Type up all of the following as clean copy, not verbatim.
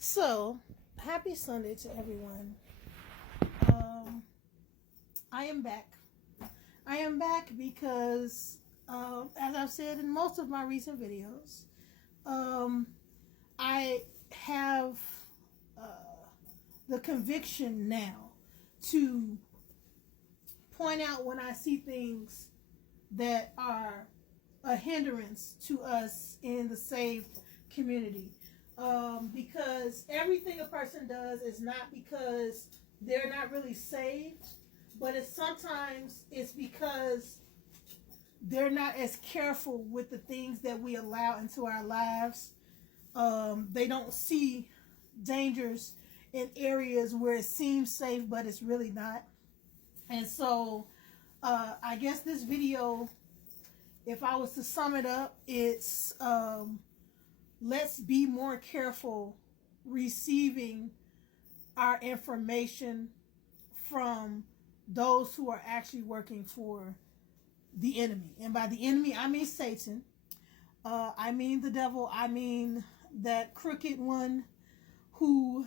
So, happy Sunday to everyone. I am back. I am back because, as I've said in most of my recent videos, I have the conviction now to point out when I see things that are a hindrance to us in the saved community. Because everything a person does is not because they're not really saved, but it's because they're not as careful with the things that we allow into our lives. They don't see dangers in areas where it seems safe, but it's really not. And so, I guess this video, if I was to sum it up, it's let's be more careful receiving our information from those who are actually working for the enemy. And by the enemy, I mean Satan. I mean the devil. I mean that crooked one who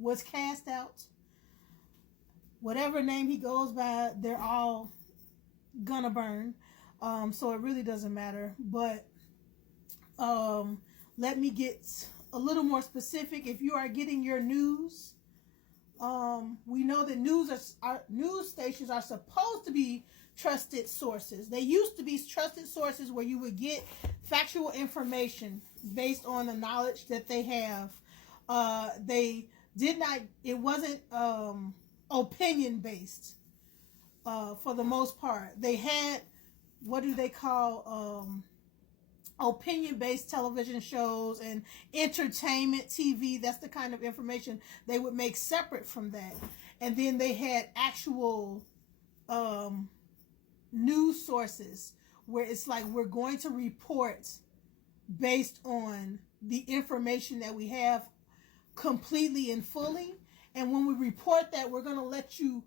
was cast out. Whatever name he goes by, they're all gonna burn. So it really doesn't matter. But let me get a little more specific. If you are getting your news, we know that news stations are supposed to be trusted sources. They used to be trusted sources where you would get factual information based on the knowledge that they have. It wasn't opinion based for the most part. They had, what do they call, opinion-based television shows and entertainment TV. That's the kind of information they would make separate from that. And then they had actual news sources where it's like we're going to report based on the information that we have completely and fully. And when we report that, we're going to let you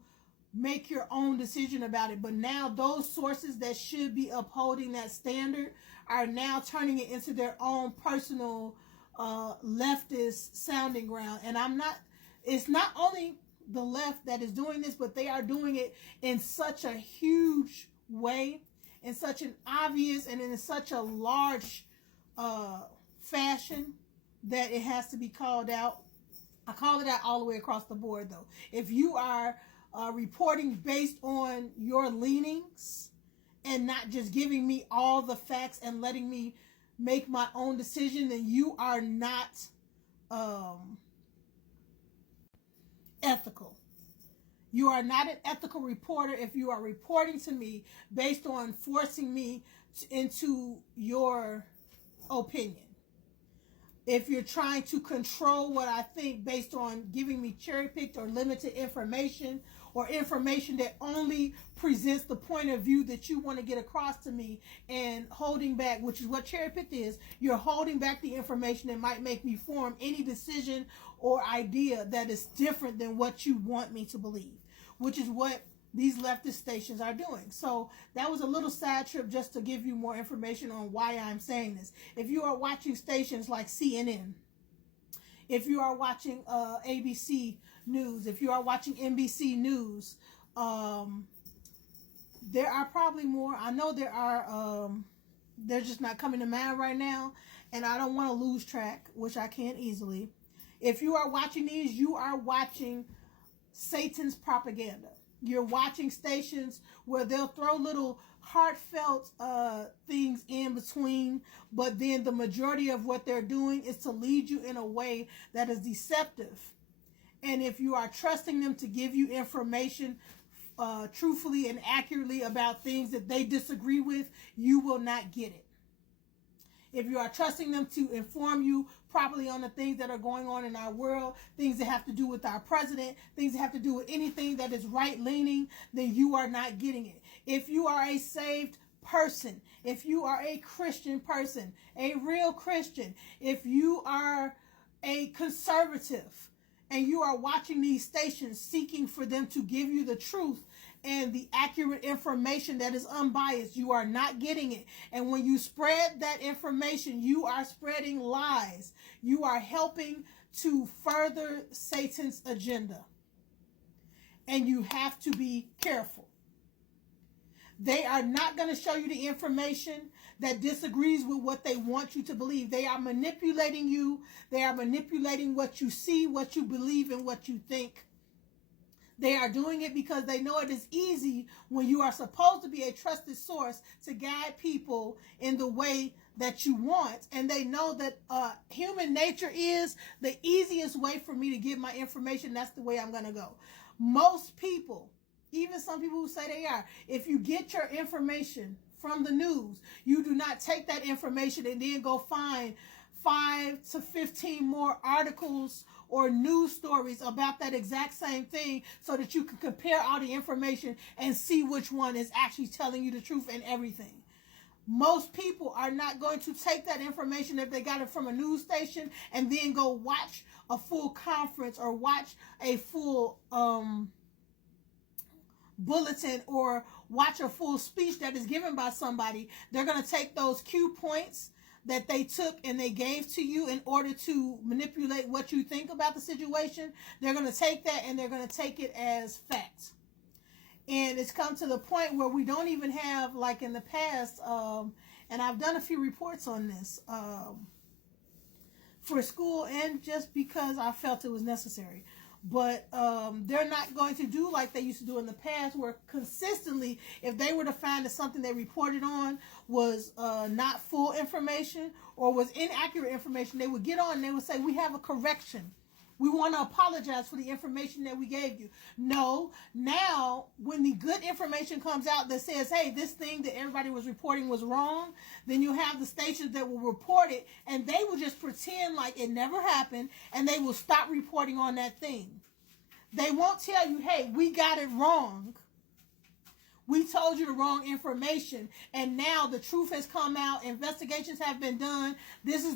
make your own decision about it. But now those sources that should be upholding that standard are now turning it into their own personal leftist sounding ground. And it's not only the left that is doing this, but they are doing it in such a huge way, in such an obvious and in such a large fashion that it has to be called out. I call it out all the way across the board, though. If you are reporting based on your leanings and not just giving me all the facts and letting me make my own decision, then you are not ethical. You are not an ethical reporter if you are reporting to me based on forcing me into your opinion. If you're trying to control what I think based on giving me cherry-picked or limited information, or information that only presents the point of view that you want to get across to me, and holding back, which is what cherry-picked is, you're holding back the information that might make me form any decision or idea that is different than what you want me to believe, which is what these leftist stations are doing. So that was a little side trip just to give you more information on why I'm saying this. If you are watching stations like CNN, if you are watching ABC News, if you are watching NBC News, there are probably more. I know there are, they're just not coming to mind right now, and I don't want to lose track, which I can't easily. If you are watching these, you are watching Satan's propaganda. You're watching stations where they'll throw little heartfelt things in between, but then the majority of what they're doing is to lead you in a way that is deceptive. And if you are trusting them to give you information truthfully and accurately about things that they disagree with, you will not get it. If you are trusting them to inform you properly on the things that are going on in our world, things that have to do with our president, things that have to do with anything that is right-leaning, then you are not getting it. If you are a saved person, if you are a Christian person, a real Christian, if you are a conservative, and you are watching these stations seeking for them to give you the truth and the accurate information that is unbiased, you are not getting it. And when you spread that information, you are spreading lies. You are helping to further Satan's agenda. And you have to be careful. They are not going to show you the information that disagrees with what they want you to believe. They are manipulating you. They are manipulating what you see, what you believe, and what you think. They are doing it because they know it is easy when you are supposed to be a trusted source to guide people in the way that you want. And they know that human nature is the easiest way for me to get my information. That's the way I'm going to go. Most people, even some people who say they are, if you get your information from the news, you do not take that information and then go find 5 to 15 more articles or news stories about that exact same thing so that you can compare all the information and see which one is actually telling you the truth and everything. Most people are not going to take that information if they got it from a news station and then go watch a full conference or watch a full bulletin or watch a full speech that is given by somebody. They're going to take those cue points that they took and they gave to you in order to manipulate what you think about the situation. They're going to take that and they're going to take it as fact. And it's come to the point where we don't even have, like in the past, and I've done a few reports on this for school and just because I felt it was necessary. But they're not going to do like they used to do in the past, where consistently, if they were to find that something they reported on was not full information or was inaccurate information, they would get on and they would say, we have a correction. We want to apologize for the information that we gave you. No, now when the good information comes out that says, hey, this thing that everybody was reporting was wrong, then you have the stations that will report it and they will just pretend like it never happened and they will stop reporting on that thing. They won't tell you, hey, we got it wrong. We told you the wrong information, and now the truth has come out. Investigations have been done. This is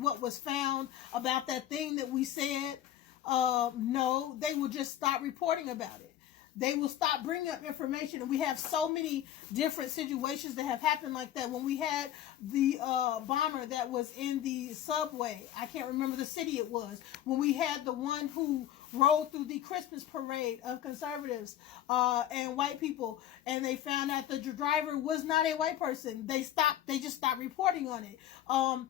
what was found about that thing that we said. No, they will just stop reporting about it. They will stop bringing up information, and we have so many different situations that have happened like that. When we had the bomber that was in the subway, I can't remember the city it was. When we had the one who rode through the Christmas parade of conservatives and white people, and they found out the driver was not a white person. They just stopped reporting on it. How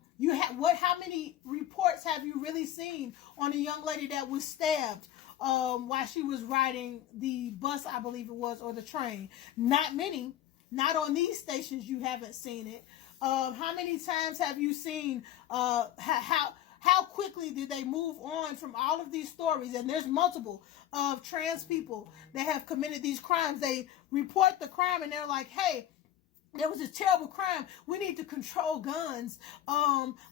many reports have you really seen on a young lady that was stabbed while she was riding the bus, I believe it was, or the train? Not many. Not on these stations you haven't seen it. How many times have you seen how quickly did they move on from all of these stories? And there's multiple of trans people that have committed these crimes. They report the crime and they're like, hey, there was a terrible crime. We need to control guns.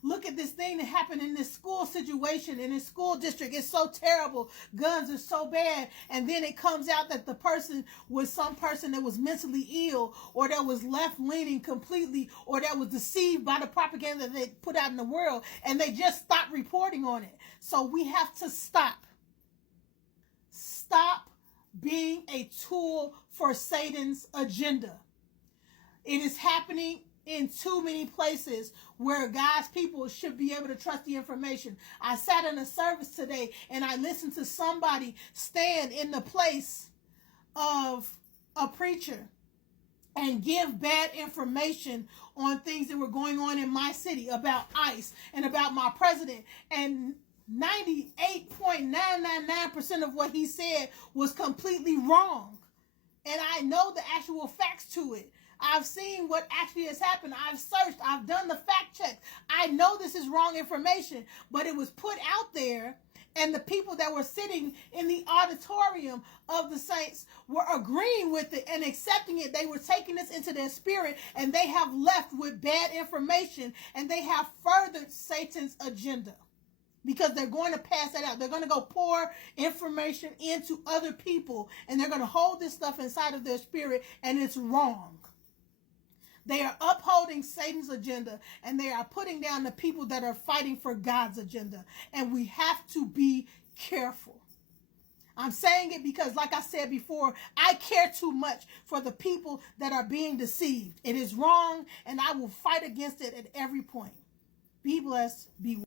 Look at this thing that happened in this school situation, in this school district. It's so terrible. Guns are so bad. And then it comes out that the person was some person that was mentally ill, or that was left-leaning completely, or that was deceived by the propaganda that they put out in the world, and they just stopped reporting on it. So we have to stop. Stop being a tool for Satan's agenda. It is happening in too many places where God's people should be able to trust the information. I sat in a service today and I listened to somebody stand in the place of a preacher and give bad information on things that were going on in my city about ICE and about my president. And 98.999% of what he said was completely wrong. And I know the actual facts to it. I've seen what actually has happened. I've searched. I've done the fact check. I know this is wrong information, but it was put out there, and the people that were sitting in the auditorium of the saints were agreeing with it and accepting it. They were taking this into their spirit, and they have left with bad information, and they have furthered Satan's agenda. Because they're going to pass that out. They're going to go pour information into other people, and they're going to hold this stuff inside of their spirit, and it's wrong. They are upholding Satan's agenda, and they are putting down the people that are fighting for God's agenda. And we have to be careful. I'm saying it because, like I said before, I care too much for the people that are being deceived. It is wrong, and I will fight against it at every point. Be blessed. Be